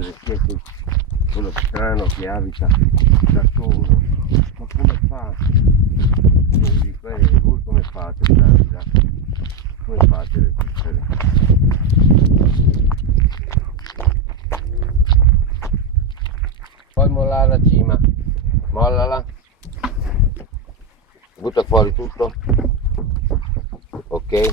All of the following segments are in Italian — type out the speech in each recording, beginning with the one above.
essere siete quello strano che abita da solo. Ma come fate? Voi come fate per abitare? Come fate le persone? Poi mollare la cima, mollala, butta fuori tutto, ok?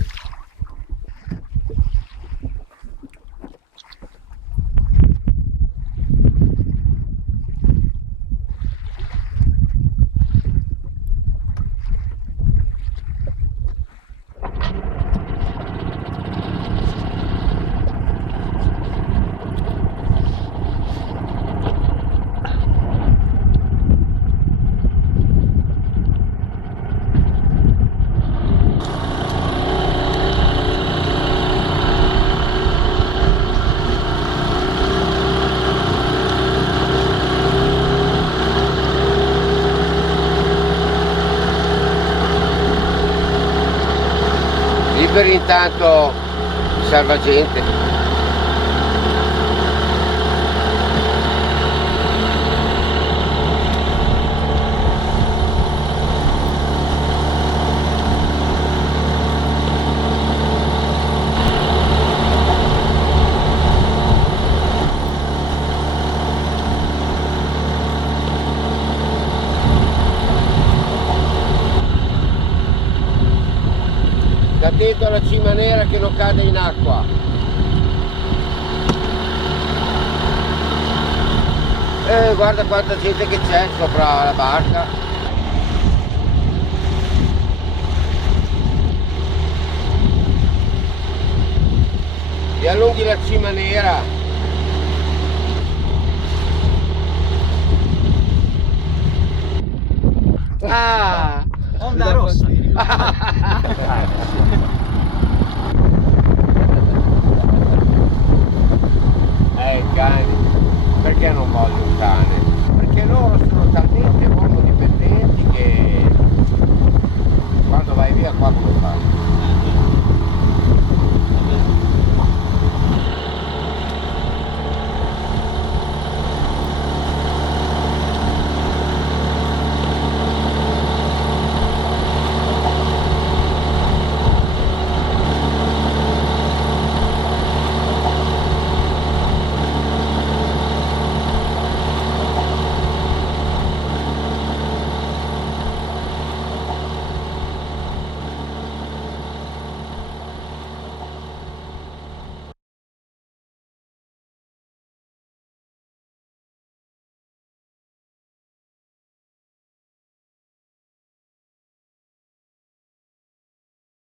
Liberi intanto salvagente. Attento alla cima nera che non cade in acqua. Guarda quanta gente che c'è sopra la barca. E allunghi la cima nera. Ah! Onda rossa!